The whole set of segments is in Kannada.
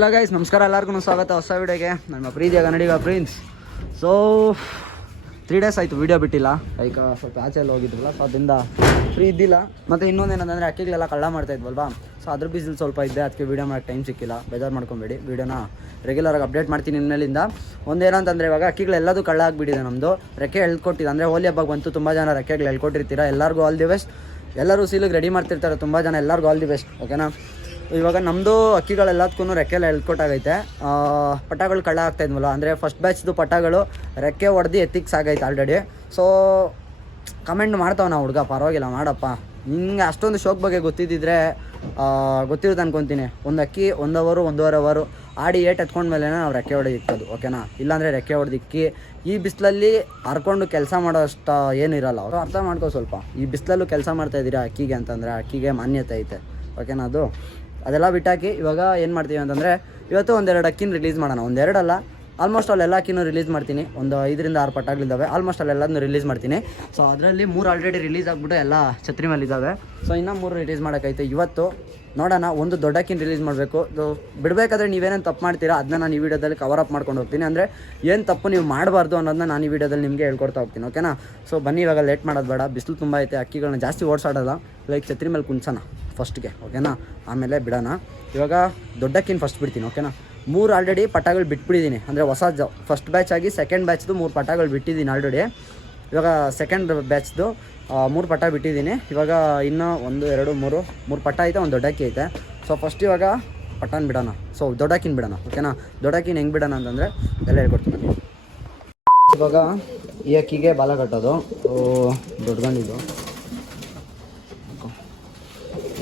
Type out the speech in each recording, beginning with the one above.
ಹಲೋ ಗೈಸ್ ನಮಸ್ಕಾರ. ಎಲ್ಲರಿಗೂ ಸ್ವಾಗತ. ಹೊಸ ವಿಡಿಯೋಗೆ. ನಮ್ಮ ಪ್ರೀತಿಯ Kannadiga prince. So three days ಆಯಿತು ವೀಡಿಯೋ ಬಿಟ್ಟಿಲ್ಲ. ಲೈಕ್ ಸ್ವಲ್ಪ ಆಚೆ ಹೋಗಿದ್ವಲ್ಲ ಸೊ ಅದರಿಂದ ಫ್ರೀ ಇದ್ದಿಲ್ಲ. ಮತ್ತು ಏನಂದರೆ ಅಕ್ಕಿಗಳೆಲ್ಲ ಕಳ್ಳ ಮಾಡ್ತಾ ಇದ್ವಲ್ವಾ? ಸೊ ಅದ್ರ ಬಿಸಿಲು ಸ್ವಲ್ಪ ಇದ್ದೆ. ಅದಕ್ಕೆ ವೀಡಿಯೋ ಮಾಡೋಕ್ಕೆ ಟೈಮ್ ಸಿಕ್ಕಿಲ್ಲ. ಬೇಜಾರು ಮಾಡ್ಕೊಬೇಡಿ. ವೀಡಿಯೋನ ರೆಗ್ಯುಲರಾಗಿ ಅಪ್ಡೇಟ್ ಮಾಡ್ತೀನಿ ಇನ್ಮೇಲಿಂದ ಒಂದೇನಂತಂದರೆ ಇವಾಗ ಅಕ್ಕಿಗಳೆಲ್ಲದೂ ಕಳ್ಳ ಆಗಿಬಿಟ್ಟಿದೆ ನಮ್ಮದು ರೆಕ್ಕೆ ಎಳ್ಕೊಟ್ಟಿದೆ. ಅಂದರೆ ಹೋಲಿ ಹಬ್ಬಕ್ಕೆ ಬಂತು, ತುಂಬ ಜನ ರೆಕ್ಕೆಗಳು ಎಳ್ಕೊಟ್ಟಿರ್ತೀರ. ಎಲ್ಲರಿಗೂ ಆಲ್ ದಿ ಬೆಸ್ಟ್ ಎಲ್ಲರೂ ಸೀಲಿಗೆ ರೆಡಿ ಮಾಡ್ತಿರ್ತಾರೆ. ತುಂಬ ಜನ ಎಲ್ಲರಿಗೂ ಆಲ್ ದಿ ಬೆಸ್ಟ್ ಓಕೆನಾ ಇವಾಗ ನಮ್ಮದು ಅಕ್ಕಿಗಳೆಲ್ಲದಕ್ಕೂ ರೆಕ್ಕೆಲ್ಲ ಎಳ್ಕೊಟ್ಟಾಗೈತೆ ಪಟಾಗಳು ಕಳ್ಳ ಆಗ್ತಾ ಇದ್ವಲ್ಲ, ಅಂದರೆ ಫಸ್ಟ್ ಬ್ಯಾಚ್ದು ಪಟಾಗಳು ರೆಕ್ಕೆ ಹೊಡೆದು ಎತ್ತಿಕ್ಸ್ ಆಗೈತೆ ಆಲ್ರೆಡಿ ಸೊ ಕಮೆಂಟ್ ಮಾಡ್ತಾವ ನಾವು ಹುಡುಗ, ಪರವಾಗಿಲ್ಲ ಮಾಡಪ್ಪ. ನಿಂಗೆ ಅಷ್ಟೊಂದು ಶೋಕ್ ಬಗ್ಗೆ ಗೊತ್ತಿದ್ದಿದ್ರೆ ಗೊತ್ತಿರುತ್ತೆ ಅನ್ಕೊತೀನಿ. ಒಂದು ಅಕ್ಕಿ, ಒಂದು ಅವರು, ಒಂದೂವರೆ ಅವರು ಆಡಿ ಏಟ್ ಎತ್ಕೊಂಡ್ಮೇಲೆ ನಾವು ರೆಕ್ಕೆ ಹೊಡೆದು ಇಕ್ಕೋದು ಓಕೆನಾ ಇಲ್ಲಾಂದರೆ ರೆಕ್ಕೆ ಹೊಡೆದು ಇಕ್ಕಿ, ಈ ಬಿಸಿಲಲ್ಲಿ ಹರ್ಕೊಂಡು ಕೆಲಸ ಮಾಡೋ ಅಷ್ಟು ಏನಿರಲ್ಲ. ಅವರು ಅರ್ಥ ಮಾಡ್ಕೋ ಸ್ವಲ್ಪ. ಈ ಬಿಸಿಲಲ್ಲೂ ಕೆಲಸ ಮಾಡ್ತಾ ಇದ್ದೀರಾ ಅಕ್ಕಿಗೆ ಅಂತಂದರೆ, ಅಕ್ಕಿಗೆ ಮಾನ್ಯತೆ ಐತೆ. ಓಕೆನಾ ಅದು? ಅದೆಲ್ಲ ಬಿಟ್ಟಾಕಿ ಇವಾಗ ಏನು ಮಾಡ್ತೀವಿ ಅಂತಂದರೆ ಇವತ್ತು ಒಂದೆರಡು ಅಕ್ಕಿನ ರಿಲೀಸ್ ಮಾಡೋಣ. ಒಂದೆರಡಲ್ಲ ಆಲ್ಮೋಸ್ಟ್ ಅಲ್ಲೆಲ್ಲ ಅಕ್ಕಿನೂ ರಿಲೀಸ್ ಮಾಡ್ತೀನಿ. ಒಂದು ಐದರಿಂದ ಆರು ಪಟ್ಟಾಗಲಿದ್ದಾವೆ ಆಲ್ಮೋಸ್ಟ್ ಅಲ್ಲೆಲ್ಲದನ್ನು ರಿಲೀಸ್ ಮಾಡ್ತೀನಿ. ಸೊ ಅದರಲ್ಲಿ ಮೂರು ಆಲ್ರೆಡಿ ರಿಲೀಸ್ ಆಗಿಬಿಟ್ಟು ಎಲ್ಲ ಛತ್ರಿ ಮೇಲೆ ಇದ್ದಾವೆ ಸೊ ಇನ್ನೂ ಮೂರು ರಿಲೀಸ್ ಮಾಡೋಕ್ಕೈತೆ ಇವತ್ತು. ನೋಡೋಣ, ಒಂದು ದೊಡ್ಡಕ್ಕಿನ ರಿಲೀಸ್ ಮಾಡಬೇಕು. ಬಿಡಬೇಕಾದ್ರೆ ನೀವೇನೇನು ತಪ್ಪು ಮಾಡ್ತೀರಾ ಅದನ್ನ ನಾನು ಈ ವಿಡಿಯೋದಲ್ಲಿ ಕವರ್ ಅಪ್ ಮಾಡ್ಕೊಂಡು ಹೋಗ್ತೀನಿ. ಅಂದರೆ ಏನು ತಪ್ಪು ನೀವು ಮಾಡಬಾರ್ದು ಅನ್ನೋದನ್ನ ನಾನು ಈ ವಿಡಿಯೋದಲ್ಲಿ ನಿಮಗೆ ಹೇಳ್ಕೊಡ್ತಾ ಹೋಗ್ತೀನಿ ಓಕೆನಾ ಸೊ ಬನ್ನಿ, ಇವಾಗ ಲೇಟ್ ಮಾಡೋದು ಬೇಡ. ಬಿಸಿಲು ತುಂಬ ಐತೆ ಅಕ್ಕಿಗಳನ್ನ ಜಾಸ್ತಿ ಓಡಿಸಾಡೋಲ್ಲ. ಲೈಕ್ ಛತ್ರಿ ಮೇಲೆ ಕುಣ್ಸೋಣ ಫಸ್ಟ್ಗೆ ಓಕೆನಾ ಆಮೇಲೆ ಬಿಡೋಣ. ಇವಾಗ ದೊಡ್ಡಕ್ಕಿನ ಫಸ್ಟ್ ಬಿಡ್ತೀನಿ ಓಕೆನಾ ಮೂರು ಆಲ್ರೆಡಿ ಪಟಾಗಳು ಬಿಟ್ಬಿಟ್ಟಿದ್ದೀನಿ ಅಂದರೆ ಹೊಸ ಫಸ್ಟ್ ಬ್ಯಾಚ್ ಆಗಿ ಸೆಕೆಂಡ್ ಬ್ಯಾಚ್ದು ಮೂರು ಪಟಾಗಳು ಬಿಟ್ಟಿದ್ದೀನಿ ಆಲ್ರೆಡಿ ಇವಾಗ ಸೆಕೆಂಡ್ ಬ್ಯಾಚ್ದು ಮೂರು ಪಟ್ಟ ಬಿಟ್ಟಿದ್ದೀನಿ. ಇವಾಗ ಇನ್ನೂ ಒಂದು, ಎರಡು, ಮೂರು ಮೂರು ಪಟ್ಟ ಐತೆ, ಒಂದು ದೊಡ್ಡಕ್ಕಿ ಐತೆ. ಸೊ ಫಸ್ಟ್ ಇವಾಗ ಪಟಾನ್ ಬಿಡೋಣ. ಸೊ ದೊಡ್ಡಕ್ಕಿನ ಬಿಡೋಣ ಓಕೆನಾ ದೊಡ್ಡಕ್ಕಿನ ಹೆಂಗೆ ಬಿಡೋಣ ಅಂತಂದರೆ ಎಲ್ಲ ಹೇಳ್ಕೊಡ್ತೀನಿ. ಇವಾಗ ಈ ಅಕ್ಕಿಗೆ ಬಾಲ ಕಟ್ಟೋದು. ದೊಡ್ಡಗಂಡಿದ್ದು.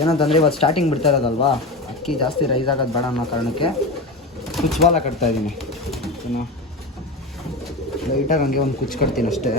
ಏನಂತಂದರೆ ಇವತ್ತು ಸ್ಟಾರ್ಟಿಂಗ್ ಬಿಡ್ತಾ ಇರೋದಲ್ವಾ? ಅಕ್ಕಿ ಜಾಸ್ತಿ ರೈಸ್ ಆಗೋದು ಬೇಡ ಅನ್ನೋ ಕಾರಣಕ್ಕೆ ಕುಚ್ ಬಾಲ ಕಟ್ತಾ ಇದ್ದೀನಿ. ಓಕೆನಾ? ಲೈಟಾಗಿ ಹಂಗೆ ಒಂದು ಕುಚ್ ಕಟ್ತೀನಿ ಅಷ್ಟೇ.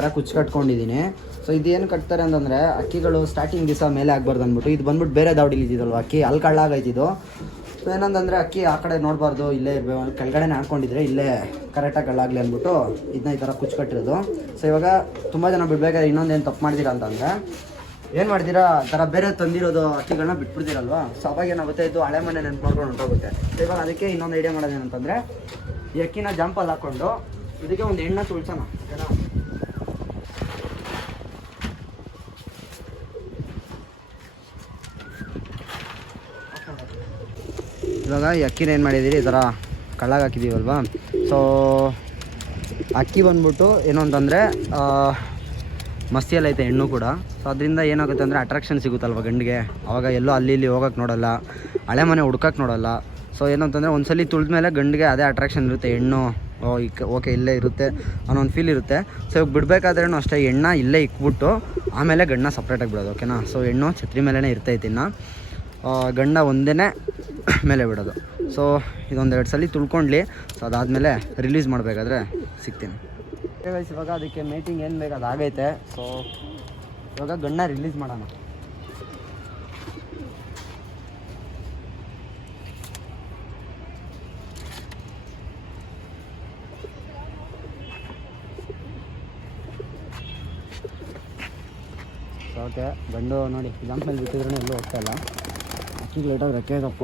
ಥರ ಕುಚ್ಚು ಕಟ್ಕೊಂಡಿದ್ದೀನಿ. ಸೊ ಇದೇನು ಕಟ್ತಾರೆ ಅಂತಂದರೆ, ಅಕ್ಕಿಗಳು ಸ್ಟಾರ್ಟಿಂಗ್ ದಿವಸ ಮೇಲೆ ಆಗಬಾರ್ದು ಅಂದ್ಬಿಟ್ಟು, ಇದು ಬಂದ್ಬಿಟ್ಟು ಬೇರೆ ದಾವಡಿಲಿ ಇದ್ದಿದ್ದಲ್ವ ಅಕ್ಕಿ? ಅಲ್ಲಿ ಕಳ್ಳಾಗೈತಿದ್ದು ಸೊ ಏನಂತಂದರೆ, ಅಕ್ಕಿ ಆ ಕಡೆ ನೋಡಬಾರ್ದು, ಇಲ್ಲೇ ಇರಬೇಕು ಕೆಳಗಡೆನೇ ಹಾಕ್ಕೊಂಡಿದ್ರೆ ಇಲ್ಲೇ ಕರೆಕ್ಟಾಗಿ ಕಳ್ಳಾಗಲಿ ಅಂದ್ಬಿಟ್ಟು, ಇದನ್ನ ಈ ಥರ ಕುಚ್ಚು ಕಟ್ಟಿರೋದು. ಸೊ ಇವಾಗ ತುಂಬ ಜನ ಬಿಡಬೇಕಾದ್ರೆ ಇನ್ನೊಂದೇನು ತಪ್ಪು ಮಾಡ್ತೀರಾ ಅಂತಂದರೆ, ಏನು ಮಾಡ್ತೀರಾ? ಆ ಥರ ಬೇರೆ ತಂದಿರೋದು ಅಕ್ಕಿಗಳನ್ನ ಬಿಟ್ಬಿಡ್ತೀರಲ್ವಾ? ಸೊ ಅವಾಗ ಏನಾಗುತ್ತೆ? ಇದು ಹಳೆ ಮನೆ ನೆನ್ಪು ಮಾಡ್ಕೊಂಡು ಹೊಂಟೋಗುತ್ತೆ ಸೊ ಇವಾಗ ಅದಕ್ಕೆ ಇನ್ನೊಂದು ಐಡಿಯಾ ಮಾಡೋದೇನಂತಂದರೆ, ಈ ಅಕ್ಕಿನ ಜಂಪಲ್ಲಿ ಹಾಕ್ಕೊಂಡು, ಇದಕ್ಕೆ ಒಂದು ಎಣ್ಣೆ ತುಳ್ಸೋಣ ಇವಾಗ ಈ ಅಕ್ಕಿನ ಏನು ಮಾಡಿದ್ದೀರಿ ಈ ಥರ ಕಳ್ಳಾಗ ಹಾಕಿದ್ದೀವಲ್ವಾ ಸೊ ಅಕ್ಕಿ ಬಂದ್ಬಿಟ್ಟು ಏನು ಅಂತಂದರೆ ಮಸ್ತಿಯಲ್ಲಿ ಐತೆ ಹೆಣ್ಣು ಕೂಡ. ಸೊ ಅದರಿಂದ ಏನಾಗುತ್ತೆ ಅಂದರೆ ಅಟ್ರಾಕ್ಷನ್ ಸಿಗುತ್ತಲ್ವ ಗಂಡಿಗೆ? ಅವಾಗ ಎಲ್ಲೋ ಅಲ್ಲಿ ಇಲ್ಲಿ ಹೋಗಕ್ಕೆ ನೋಡಲ್ಲ, ಹಳೆ ಮನೆ ಹುಡ್ಕಕ್ಕೆ ನೋಡಲ್ಲ. ಸೊ ಏನು ಅಂತಂದರೆ ಒಂದ್ಸಲಿ ತುಳಿದ ಮೇಲೆ ಗಂಡಿಗೆ ಅದೇ ಅಟ್ರಾಕ್ಷನ್ ಇರುತ್ತೆ, ಹೆಣ್ಣು, ಓ ಇಕ್ ಓಕೆ, ಇಲ್ಲೇ ಇರುತ್ತೆ ಅನ್ನೋ ಒಂದು ಫೀಲ್ ಇರುತ್ತೆ. ಸೊ ಇವಾಗ ಬಿಡಬೇಕಾದ್ರೂ ಅಷ್ಟೇ ಎಣ್ಣ ಇಲ್ಲೇ ಇಕ್ಬಿಟ್ಟು ಆಮೇಲೆ ಗಂಡನ್ನ ಸಪ್ರೇಟಾಗಿ ಬಿಡೋದು ಓಕೆನಾ ಸೊ ಹೆಣ್ಣು ಛತ್ರಿ ಮೇಲೇ ಇರ್ತೈತಿ ಇನ್ನು. ಗಂಡ ಒಂದೇ ಮೇಲೆ ಬಿಡೋದು. ಸೊ ಇದೊಂದೆರಡು ಸಲ ತುಳ್ಕೊಂಡ್ಲಿ. ಸೊ ಅದಾದಮೇಲೆ ರಿಲೀಸ್ ಮಾಡಬೇಕಾದ್ರೆ ಸಿಗ್ತೀನಿ. ಇವಾಗ ಅದಕ್ಕೆ ಮೀಟಿಂಗ್ ಏನು ಬೇಕು ಅದಾಗೈತೆ. ಸೊ ಇವಾಗ ಗಂಡ ರಿಲೀಸ್ ಮಾಡೋಣ. ಓಕೆ ಗಂಡು ನೋಡಿ ಜಂಪ್ ಮೇಲೆ ಬಿಟ್ಟಿದ್ರೂ ಎಲ್ಲೂ ಹೋಗ್ತಾ ಇಲ್ಲ. ಅಕ್ಕಿಗೆ ಲೇಟಾಗಿ ಇದಪ್ಪ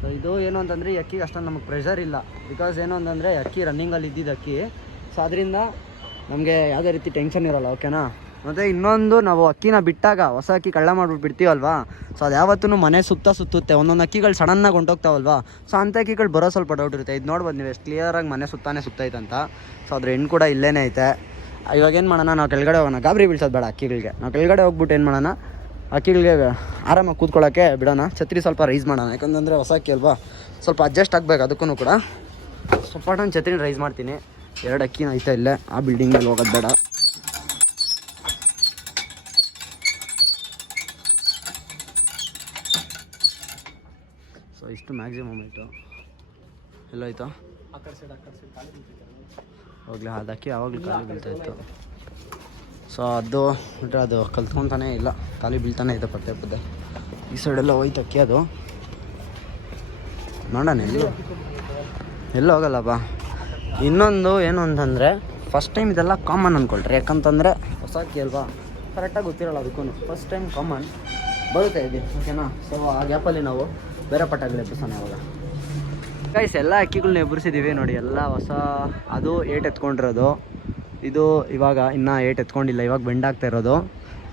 ಸೊ ಇದು ಏನು ಅಂತಂದರೆ ಅಕ್ಕಿಗೆ ಅಷ್ಟೊಂದು ನಮಗೆ ಪ್ರೆಷರ್ ಇಲ್ಲ. ಬಿಕಾಸ್ ಏನು ಅಂತಂದರೆ ಅಕ್ಕಿ ರನ್ನಿಂಗಲ್ಲಿ ಇದ್ದಿದ್ದು ಅಕ್ಕಿ. ಸೊ ಅದರಿಂದ ನಮಗೆ ಯಾವುದೇ ರೀತಿ ಟೆನ್ಷನ್ ಇರೋಲ್ಲ ಓಕೆನಾ ಮತ್ತು ಇನ್ನೊಂದು ನಾವು ಅಕ್ಕಿನ ಬಿಟ್ಟಾಗ ಹೊಸ ಅಕ್ಕಿ ಕಳ್ಳ ಮಾಡ್ಬಿಟ್ಟು ಬಿಡ್ತೀವಲ್ವಾ? ಸೊ ಅದು ಯಾವತ್ತೂ ಮನೆ ಸುತ್ತ ಸುತ್ತುತ್ತೆ, ಒಂದೊಂದು ಅಕ್ಕಿಗಳು ಸಡನ್ನಾಗಿ ಹೊಂಟೋಗ್ತಾವಲ್ವಾ ಸೊ ಅಂಥ ಅಕ್ಕಿಗಳು ಬರೋ ಸ್ವಲ್ಪ ಡೌಟ್ ಇರುತ್ತೆ. ಇದು ನೋಡ್ಬೋದು ನೀವು ಎಷ್ಟು ಕ್ಲಿಯರಾಗಿ ಮನೆ ಸುತ್ತಾನೆ ಸುತ್ತೈತೆ ಅಂತ. ಸೊ ಅದ್ರ ಹೆಣ್ಣು ಕೂಡ ಇಲ್ಲೇ ಐತೆ. ಇವಾಗ ಏನು ಮಾಡೋಣ, ನಾವು ಕೆಳಗಡೆ ಹೋಗೋಣ. ಗಾಬರಿ ಬೀಳ್ಸೋದು ಬೇಡ ಅಕ್ಕಿಗಳಿಗೆ. ನಾವು ಕೆಳಗಡೆ ಹೋಗ್ಬಿಟ್ಟು ಏನು ಮಾಡೋಣ, ಅಕ್ಕಿಗಳಿಗೆ ಆರಾಮಾಗಿ ಕೂತ್ಕೊಳ್ಳೋಕ್ಕೆ ಬಿಡೋಣ. ಛತ್ರಿ ಸ್ವಲ್ಪ ರೈಸ್ ಮಾಡೋಣ. ಯಾಕಂತಂದರೆ ಹೊಸ ಅಕ್ಕಿ ಅಲ್ವಾ? ಸ್ವಲ್ಪ ಅಡ್ಜಸ್ಟ್ ಆಗಬೇಕು ಅದಕ್ಕೂ ಕೂಡ. ಸ್ವಲ್ಪ ನಾನು ಛತ್ರಿನ ರೈಸ್ ಮಾಡ್ತೀನಿ. ಎರಡು ಅಕ್ಕಿನ ಐತೆ ಇಲ್ಲೇ. ಆ ಬಿಲ್ಡಿಂಗಲ್ಲಿ ಹೋಗೋದು ಬೇಡ ಸೊ ಇಷ್ಟು ಮ್ಯಾಕ್ಸಿಮಮ್ ಆಯಿತು? ಎಲ್ಲೋಯ್ತು? ಹೋಗ್ಲಿ ಅದು ಅದಕ್ಕೆ ಯಾವಾಗಲೂ ಖಾಲಿ ಬೀಳ್ತಾ ಇತ್ತು. ಸೊ ಅದು ಬಿಟ್ಟರೆ ಅದು ಕಲ್ತ್ಕೊತಾನೆ ಇಲ್ಲ. ಖಾಲಿ ಬೀಳ್ತಾನೆ ಇದೆ ಪದ್ದೆ ಪದ್ದೆ ಈ ಸೈಡೆಲ್ಲ ಹೋಯ್ತು ಅಕ್ಕಿ ಅದು. ನೋಡೋಣ ಎಲ್ಲಿ ಎಲ್ಲೂ ಹೋಗಲ್ಲಪ್ಪ ಇನ್ನೊಂದು ಏನು ಅಂತಂದರೆ ಫಸ್ಟ್ ಟೈಮ್ ಇದೆಲ್ಲ ಕಾಮನ್ ಅಂದ್ಕೊಳ್ರಿ ಯಾಕಂತಂದರೆ ಹೊಸ ಅಕ್ಕಿ ಅಲ್ವಾ ಕರೆಕ್ಟಾಗಿ ಗೊತ್ತಿರಲ್ಲ ಅದಕ್ಕೂ ಫಸ್ಟ್ ಟೈಮ್ ಕಾಮನ್ ಬರುತ್ತೆ ಇದೆ ಓಕೆನಾ ಸೊ ಆ ಗ್ಯಾಪಲ್ಲಿ ನಾವು ಬೇರೆ ಪಟ್ಟಾಗಲಿ ಎಬ್ಬಿಸೋಣ ಇವಾಗ. ಗೈಸ್ ಎಲ್ಲ ಅಕ್ಕಿಗಳನ್ನ ಎಬ್ಬರಿಸಿದ್ದೀವಿ ನೋಡಿ, ಎಲ್ಲ ಹೊಸ, ಅದು ಏಟ್ ಎತ್ಕೊಂಡಿರೋದು. ಇದು ಇವಾಗ ಇನ್ನೂ ಏಟ್ ಎತ್ಕೊಂಡಿಲ್ಲ, ಇವಾಗ ಬೆಂಡ್ ಆಗ್ತಾ ಇರೋದು.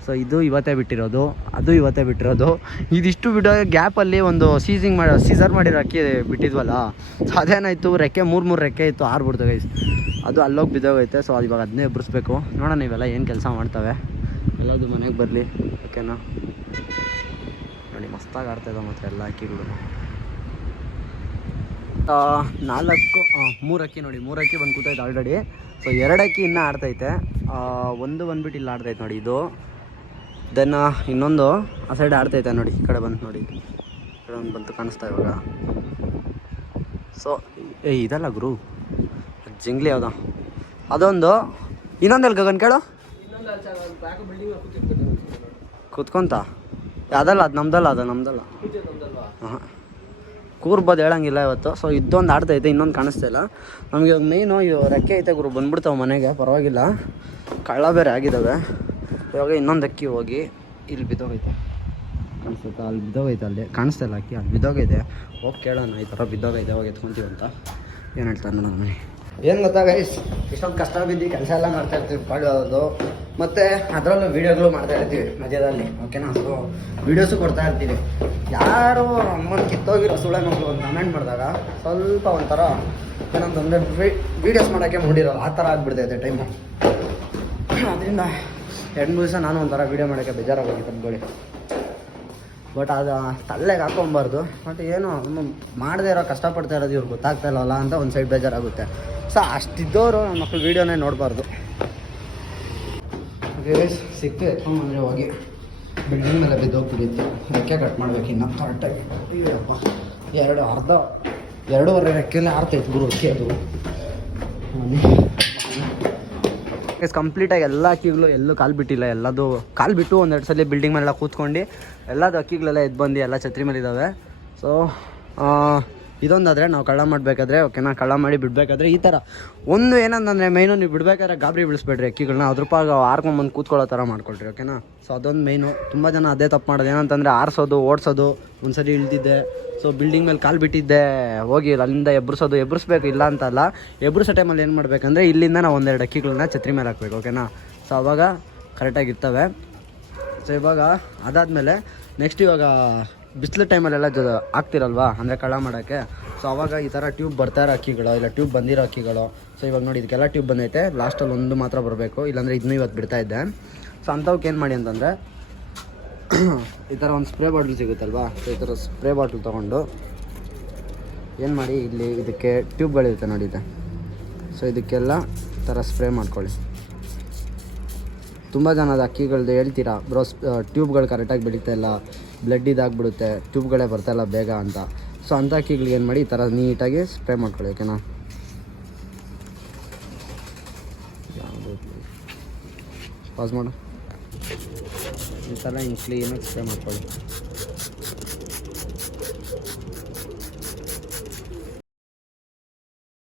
ಸೊ ಇದು ಇವತ್ತೇ ಬಿಟ್ಟಿರೋದು, ಅದು ಇವತ್ತೇ ಬಿಟ್ಟಿರೋದು. ಇದಿಷ್ಟು ಬಿಡೋ ಗ್ಯಾಪಲ್ಲಿ ಒಂದು ಸೀಸಿಂಗ್ ಮಾಡಿ ಸೀಸರ್ ಮಾಡಿರೋ ಅಕ್ಕಿ ಬಿಟ್ಟಿದ್ವಲ್ಲ ಸೊ ಅದೇನಾಯಿತು, ರೆಕ್ಕೆ, ಮೂರು ಮೂರು ರೆಕ್ಕೆ ಇತ್ತು, ಆರ್ಬಿಡ್ತು ಗೈಸ್ ಅದು ಅಲ್ಲೋಗಿ ಬಿದ್ದೋಗೈತೆ ಸೊ ಅದು ಇವಾಗ ಅದನ್ನೇ ಎಬ್ಬರಿಸ್ಬೇಕು ನೋಡೋಣ, ಇವೆಲ್ಲ ಏನು ಕೆಲಸ ಮಾಡ್ತವೆ. ಎಲ್ಲದು ಮನೆಗೆ ಬರಲಿ ಓಕೆನಾ ನೋಡಿ ಮಸ್ತಾಗಿ ಆಡ್ತಾಯಿದ್ದಾವೆ ಮಾತ್ರ ಎಲ್ಲ ಅಕ್ಕಿಗಳು. ಆ, ನಾಲ್ಕು ಮೂರು ಅಕ್ಕಿ ನೋಡಿ ಮೂರು ಅಕ್ಕಿ ಬಂದು ಕೂತೈತೆ ಆಲ್ರೆಡಿ ಸೊ ಎರಡು ಅಕ್ಕಿ ಇನ್ನೂ ಆಡ್ತೈತೆ. ಒಂದು ಬಂದ್ಬಿಟ್ಟು ಇಲ್ಲಿ ಆಡ್ತೈತೆ ನೋಡಿ ಇದು. ದೆನ್ ಇನ್ನೊಂದು ಆ ಸೈಡ್ ಆಡ್ತೈತೆ ನೋಡಿ ಈ ಕಡೆ ಬಂತು ನೋಡಿ. ಈ ಕಡೆ ಒಂದು ಬಂತು ಕಾಣಿಸ್ತಾ ಇವಾಗ. ಸೊ ಏ ಇದಲ್ಲ ಗುರು. ಜಿಂಗ್ಲಿ ಯಾವ್ದು. ಅದೊಂದು. ಇನ್ನೊಂದಲ್ಲಿ ಗಗನ್ ಕೇಳು. ಕೂತ್ಕೊಂತ? ಅದಲ್ಲ, ಅದು ನಮ್ದಲ್ಲ ಅದು ನಮ್ದಲ್ಲ. ಹಾಂ. ಕೂರ್ಬೋದು ಹೇಳಂಗಿಲ್ಲ ಇವತ್ತು. ಸೊ ಇದೊಂದು ಆಡ್ತೈತೆ ಇನ್ನೊಂದು ಕಾಣಿಸ್ತಾ ಇಲ್ಲ. ನಮಗೆ ಇವಾಗ ಮೇಯ್ನು ಇವು ರೆಕ್ಕೆ ಐತೆ ಗುರು, ಬಂದ್ಬಿಡ್ತಾವೆ ಮನೆಗೆ, ಪರವಾಗಿಲ್ಲ. ಕಳ್ಳ ಬೇರೆ ಆಗಿದ್ದಾವೆ ಇವಾಗ ಇನ್ನೊಂದು ಅಕ್ಕಿ ಹೋಗಿ, ಇಲ್ಲಿ ಬಿದ್ದೋಗೈತೆ. ಕಾಣಿಸುತ್ತಾ? ಅಲ್ಲಿ ಬಿದ್ದೋಗೈತೆ ಅಲ್ಲಿ. ಕಾಣಿಸ್ತಾ ಇಲ್ಲ ಅಕ್ಕಿ, ಅಲ್ಲಿ ಬಿದ್ದೋಗೈತೆ. ಹೋಗಿ ಕೇಳೋಣ, ಈ ಥರ ಬಿದ್ದೋಗೈತೆ, ಹೋಗಿ ಎತ್ಕೊಂತೀವಿ ಅಂತ. ಏನು ಹೇಳ್ತಾರೆ ನೋಡೋಣ ಬನ್ನಿ ಏನು ಗೊತ್ತಾ ಗೈಸ್ ಇಷ್ಟೊಂದು ಕಷ್ಟ ಬಿದ್ದು ಕೆಲಸ ಎಲ್ಲ ಮಾಡ್ತಾ ಇರ್ತೀವಿ ಪಾಡೋದು ಮತ್ತು ಅದರಲ್ಲೂ ವೀಡಿಯೋಗಳು ಮಾಡ್ತಾ ಇರ್ತೀವಿ ಮಧ್ಯದಲ್ಲಿ ಓಕೆನಾ ಸೊ ವೀಡಿಯೋಸು ಕೊಡ್ತಾ ಇರ್ತೀವಿ. ಯಾರು ಅಮ್ಮನ ಕಿತ್ತೋಗಿರೋ ಸುಳೆ ಮಕ್ಕಳು ಒಂದು ಕಮೆಂಟ್ ಮಾಡಿದಾಗ ಸ್ವಲ್ಪ ಒಂಥರ ಏನಂತಂದರೆ ವೀಡಿಯೋಸ್ ಮಾಡೋಕ್ಕೆ ಮೂಡಿರೋಲ್ಲ ಆ ಥರ ಆಗಿಬಿಡ್ತೈತೆ ಟೈಮು ಅದರಿಂದ ಎರಡು ಮೂರು ದಿವಸ ನಾನು ಒಂಥರ ವೀಡಿಯೋ ಮಾಡೋಕ್ಕೆ ಬೇಜಾರಾಗೋಗಿತ್ತು ಅಂದ್ಕೊಳ್ಳಿ ಬಟ್ ಅದು ತಲೆಗೆ ಹಾಕೊಬಾರ್ದು. ಬಟ್ ಏನು ಮಾಡದೇ ಇರೋ ಕಷ್ಟಪಡ್ತಾ ಇರೋದು ಇವ್ರಿಗೆ ಗೊತ್ತಾಗ್ತಾ ಇಲ್ಲವಲ್ಲ ಅಂತ ಒಂದು ಸೈಡ್ ಬೇಜಾರಾಗುತ್ತೆ. ಸೊ ಅಷ್ಟಿದ್ದವರು ನನ್ನ ಮಕ್ಕಳು ವೀಡಿಯೋನೇ ನೋಡಬಾರ್ದು. ಸಿಕ್ತು ಎತ್ಕೊಂಡ್ಬಂದ್ರೆ ಹೋಗಿ. ಬಿಲ್ಡಿಂಗ್ ಮೇಲೆ ಬಿದ್ದೋಗ್ಬಿಟ್ಟಿತ್ತು ರೆಕ್ಕೆ ಕಟ್ ಮಾಡ್ಬೇಕು ಇನ್ನು. ಕರೆಕ್ಟಾಗಿ ಅಯ್ಯಪ್ಪ ಎರಡು ಅರ್ಧ ಎರಡೂವರೆ ರೆಕ್ಕೆಲ್ಲ ಆರ್ತೈತೆ ಗುರು ಅಕ್ಕಿ ಅದು. ಎಸ್ ಕಂಪ್ಲೀಟಾಗಿ ಎಲ್ಲ ಅಕ್ಕಿಗಳು ಎಲ್ಲೂ ಕಾಲು ಬಿಟ್ಟಿಲ್ಲ. ಎಲ್ಲದು ಕಾಲು ಬಿಟ್ಟು ಒಂದೆರಡು ಸಲ ಬಿಲ್ಡಿಂಗ್ ಮೇಲೆಲ್ಲ ಕೂತ್ಕೊಂಡು ಎಲ್ಲದು ಅಕ್ಕಿಗಳೆಲ್ಲ ಎದ್ದು ಬಂದು ಎಲ್ಲ ಛತ್ರಿ ಮೇಲೆ ಇದ್ದಾವೆ ಸೊ ಇದೊಂದಾದರೆ ನಾವು ಕಳ್ಳ ಮಾಡಬೇಕಾದ್ರೆ ಓಕೆನಾ ಕಳ್ಳ ಮಾಡಿ ಬಿಡಬೇಕಾದ್ರೆ ಈ ಥರ ಒಂದು ಏನಂತಂದರೆ ಮೈನು ನೀವು ಬಿಡಬೇಕಾದ್ರೆ ಗಾಬರಿ ಬಿಡಿಸ್ಬೇಡ್ರಿ ಅಕ್ಕಿಗಳನ್ನ ಅದ್ರ ಪಾಗ ಆರ್ಕೊಂಬಂದು ಕೂತ್ಕೊಳ್ಳೋ ಥರ ಮಾಡ್ಕೊಳ್ರಿ ಓಕೆನಾ ಸೊ ಅದೊಂದು ಮೈನು ತುಂಬ ಜನ ಅದೇ ತಪ್ಪು ಮಾಡೋದು. ಏನಂತಂದರೆ, ಆರಿಸೋದು, ಓಡಿಸೋದು, ಒಂದ್ಸರಿ ಇಳಿದಿದ್ದೆ. ಸೊ ಬಿಲ್ಡಿಂಗ್ ಮೇಲೆ ಕಾಲು ಬಿಟ್ಟಿದ್ದೆ, ಹೋಗಿ ಅಲ್ಲಿಂದ ಎಬ್ರಿಸೋದು. ಎಬ್ರಿಸ್ಬೇಕು ಇಲ್ಲ ಅಂತಲ್ಲ ಎಬ್ರಿಸೋ ಟೈಮಲ್ಲಿ ಏನು ಮಾಡಬೇಕಂದ್ರೆ, ಇಲ್ಲಿಂದ ನಾವು ಒಂದೆರಡು ಅಕ್ಕಿಗಳನ್ನ ಛತ್ರಿ ಮೇಲೆ ಹಾಕ್ಬೇಕು ಓಕೆನಾ ಸೊ ಅವಾಗ ಕರೆಕ್ಟಾಗಿರ್ತವೆ ಸೊ ಇವಾಗ ಅದಾದಮೇಲೆ ನೆಕ್ಸ್ಟ್ ಇವಾಗ ಬಿಸಿಲು ಟೈಮಲ್ಲೆಲ್ಲ ಜ ಆಗ್ತಿರಲ್ವಾ ಅಂದರೆ ಕಳ ಮಾಡೋಕ್ಕೆ. ಸೊ ಅವಾಗ ಈ ಥರ ಟ್ಯೂಬ್ ಬರ್ತಾ ಇರೋ ಅಕ್ಕಿಗಳು, ಇಲ್ಲ ಟ್ಯೂಬ್ ಬಂದಿರೋ ಅಕ್ಕಿಗಳು. ಸೊ ಇವಾಗ ನೋಡಿ, ಇದಕ್ಕೆಲ್ಲ ಟ್ಯೂಬ್ ಬಂದೈತೆ. ಲಾಸ್ಟಲ್ಲಿ ಒಂದು ಮಾತ್ರ ಬರಬೇಕು. ಇಲ್ಲಾಂದರೆ ಇದನ್ನೂ ಇವತ್ತು ಬಿಡ್ತಾ ಇದ್ದೆ. ಸೊ ಅಂಥವಕ್ಕೆ ಏನು ಮಾಡಿ ಅಂತಂದರೆ, ಈ ಥರ ಒಂದು ಸ್ಪ್ರೇ ಬಾಟ್ಲ್ ಸಿಗುತ್ತಲ್ವಾ? ಸೊ ಈ ಥರ ಸ್ಪ್ರೇ ಬಾಟ್ಲ್ ತೊಗೊಂಡು ಏನು ಮಾಡಿ, ಇಲ್ಲಿ ಇದಕ್ಕೆ ಟ್ಯೂಬ್ಗಳಿರುತ್ತೆ ನೋಡಿ ಇದೆ. ಸೊ ಇದಕ್ಕೆಲ್ಲ ಥರ ಸ್ಪ್ರೇ ಮಾಡ್ಕೊಳ್ಳಿ. ತುಂಬ ಜನದ ಅಕ್ಕಿಗಳದ್ದು ಹೇಳ್ತೀರಾ ಬ್ರೋ ಟ್ಯೂಬ್ಗಳು ಕರೆಕ್ಟಾಗಿ ಬೆಳೀತಾ ಇಲ್ಲ. ಬ್ಲಡ್ ಇದಾಗ್ಬಿಡುತ್ತೆ ಟ್ಯೂಬ್ಗಳೇ ಬರ್ತಾ ಇಲ್ಲ ಬೇಗ ಅಂತ. ಸೊ ಅಂಥ ಅಕ್ಕಿಗಳಿಗೆ ಏನು ಮಾಡಿ, ಈ ಥರ ನೀಟಾಗಿ ಸ್ಪ್ರೇ ಮಾಡ್ಕೊಳ್ಳಿ ಓಕೆನಾ ಪಾಸ್ ಮಾಡು. ಈ ಥರ ಹಿಂಗೆ ಕ್ಲೀನಾಗಿ ಸ್ಪ್ರೇ ಮಾಡ್ಕೊಳ್ಳಿ.